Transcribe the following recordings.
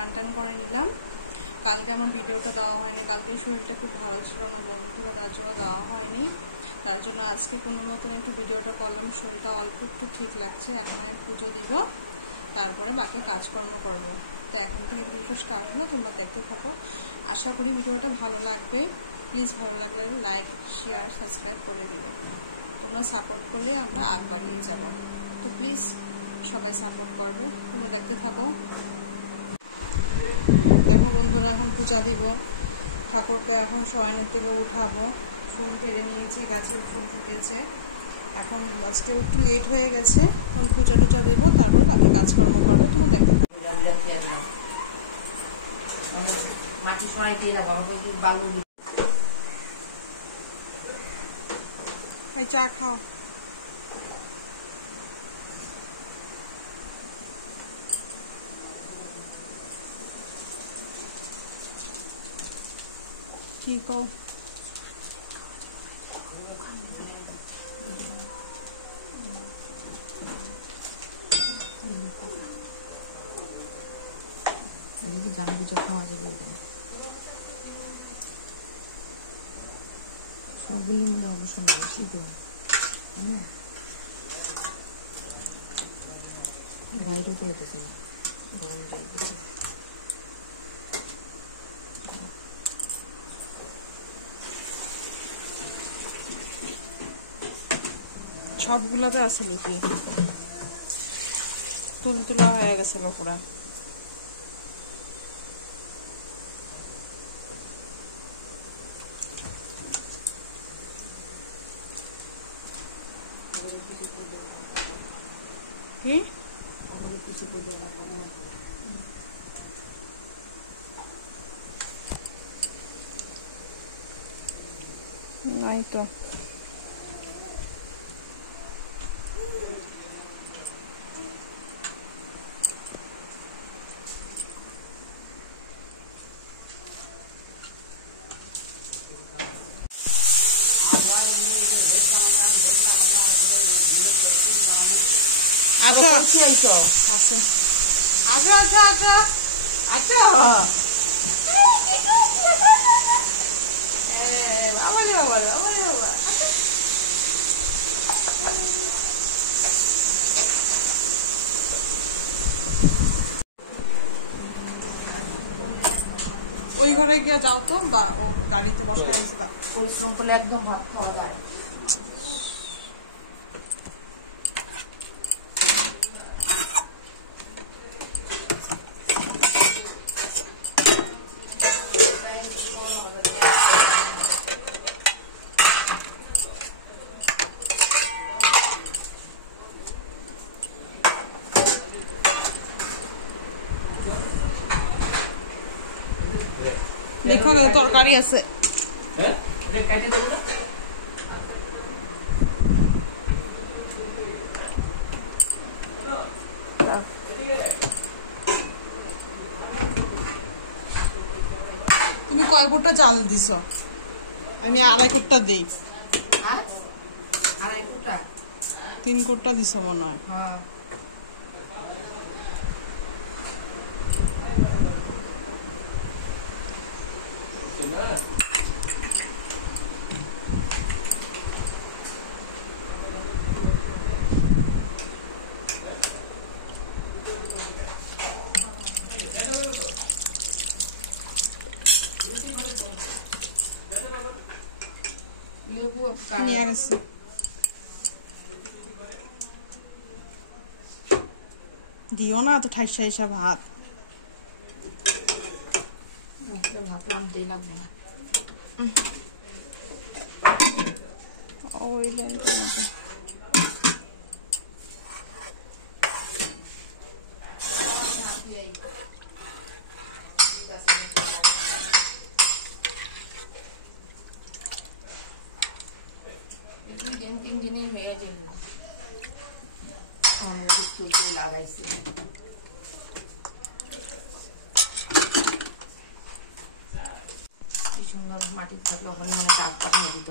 স্নান টান করে নিলাম। কালকে আমার ভিডিওটা দেওয়া হয়নি, কালকে শরীরটা খুব ভালো ছিল আমার বন্ধুরা, তার জন্য দেওয়া হয়নি। তার জন্য আজকে কোনো মতন একটু ভিডিওটা করলাম। শরীরটা অল্প একটু ঠিক লাগছে। এখন আমি পুজো দিব, তারপরে বাকি কাজকর্ম করবো। তো এখন থেকে ভিডিও স্টার্ট হলো, তোমরা দেখতে থাকো। আশা করি ভিডিওটা ভালো লাগবে। প্লিজ ভালো লাগলে লাইক, শেয়ার, সাবস্ক্রাইব করে দেবো। তোমরা সাপোর্ট করলে আমরা আগে যাবো। তো প্লিজ সবাই সাপোর্ট করবে। তোমরা দেখতে থাকো। দেখো বন্ধুরা, এখন পূজা দিব। ঠাকুরকে এখন শয়নের থেকে উঠাবো। ফুল কেড়ে নিয়েছে, গাছের ফুল ফুটেছে। এখন লাস্টে একটু লেট হয়ে গেছে। এখন পূজা টুজা দেবো, তারপর বাকি কাজকর্ম করবো। তোমরা দেখতে মাটি সরাই দিয়ে না বাবা বালু চা খাও। কি কও? জানাবি যখন আগে বলবেন সবগুলি মনে অবশ্য বেশি তো বাইরে তো হতেছে না, গরম যাইতেছে। সবগুলোতে আছে নাকি? তুলতুলা হয়ে গেছে পুরা। কি নাই তো। আচ্ছা আচ্ছা আচ্ছা আচ্ছা ওই ঘরে গিয়ে যাও তো, বা গাড়িতে বসে পরিশ্রম করলে একদম ভাত খাওয়া যায়। দেখো তরকারি আছে। তুমি কয় কোটা চাল দিছ? আমি আড়াই কোটা দিই। 3 কোটা দিছ মনে হয়। নিয়ে গেছি। দিও না তো ঠাইসা ঠাইসা ভাত। ভাবলাম দিয়ে লাগবে না। ওই লাগাইছে কি সুন্দর মাটির থাকলে হলে মানে টাক পাঠিয়ে দিত।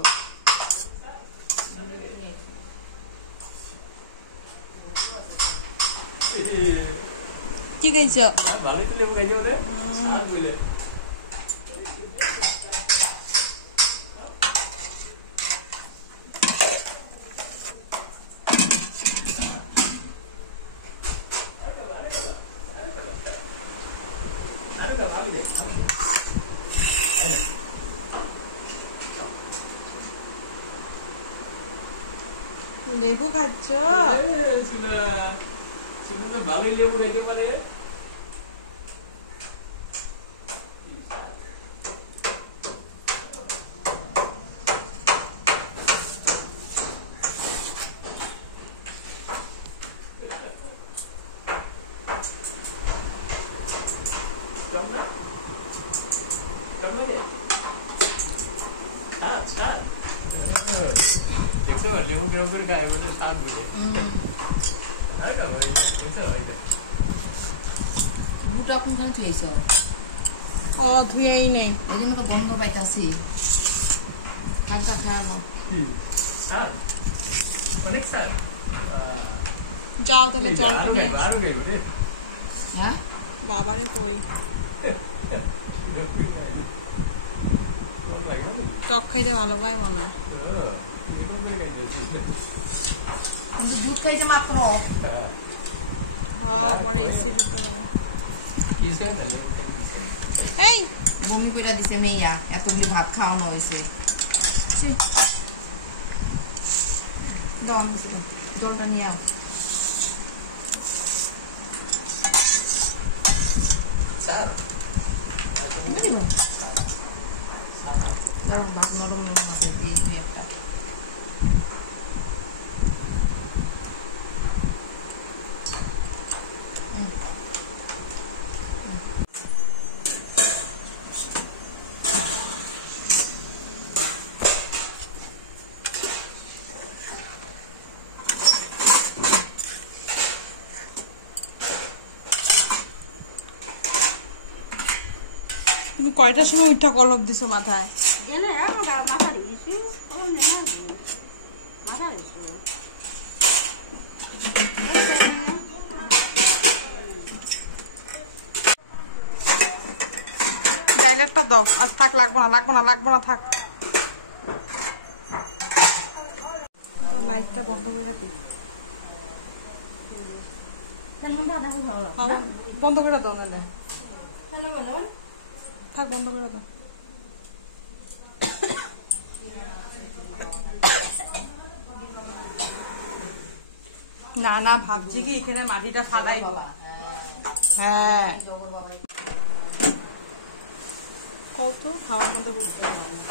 কি খাইছো? ভালোই তো লেবু খাইছো রে স্বাদ বলে লেবু খাচ্ছ? ভালোই লেবু খাইতে পারে লেবু কিরম করে খায় বলে স্বাদ বুঝে বুটা কোনখানে থুয়েছ? ও ধুয়েই নেই, এই জন্য তো গন্ধ পাইতাছি। হালকা খাওয়ানো অনেক স্যার যাও তাহলে জল আরো কিনে খাইবো আরো খাইবো রে হ্যাঁ বাবারে কই টক খাইতে ভালো পাই মনে হয়। কিন্তু দুধ খাইছে মাত্র। এই বমি করে দিছে মেয়া, এতগুলি ভাত খাওয়ানো হয়েছে। জলটা নিয়ে আও। দাঁড়ান, ভাত নরম নরম আছে, দিয়ে দিই একটা। তুমি কয়টার সময় উঠা কলপ দিছো মাথায়? ডাইলারটা দাও, আজ থাক, লাগবো না লাগবো না লাগবো না, থাক। লাইটটা বন্ধ করে দিই, বন্ধ করে দাও না, থাক বন্ধ করে দাও। না না, ভাবছি কি এখানে মাটিটা ফালাই। হ্যাঁ কত খাওয়ার মধ্যে বুঝতে পারবো না।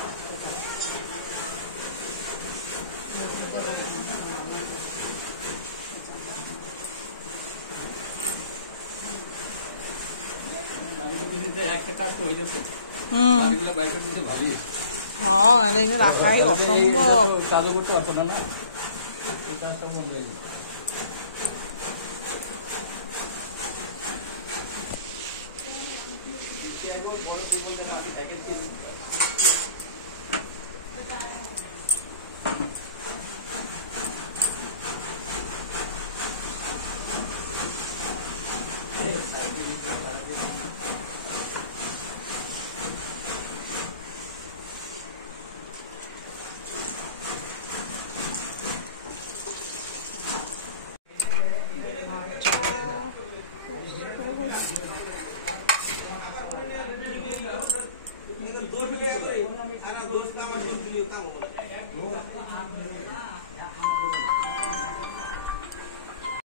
কাজও করতে পারতো না, এই কাজটা বন্ধ হয়ে গেছে। বড় টিউবওয়েল দেখা আছে, প্যাকেট কিনে दोस्त का मशीन के लिए काम होगा।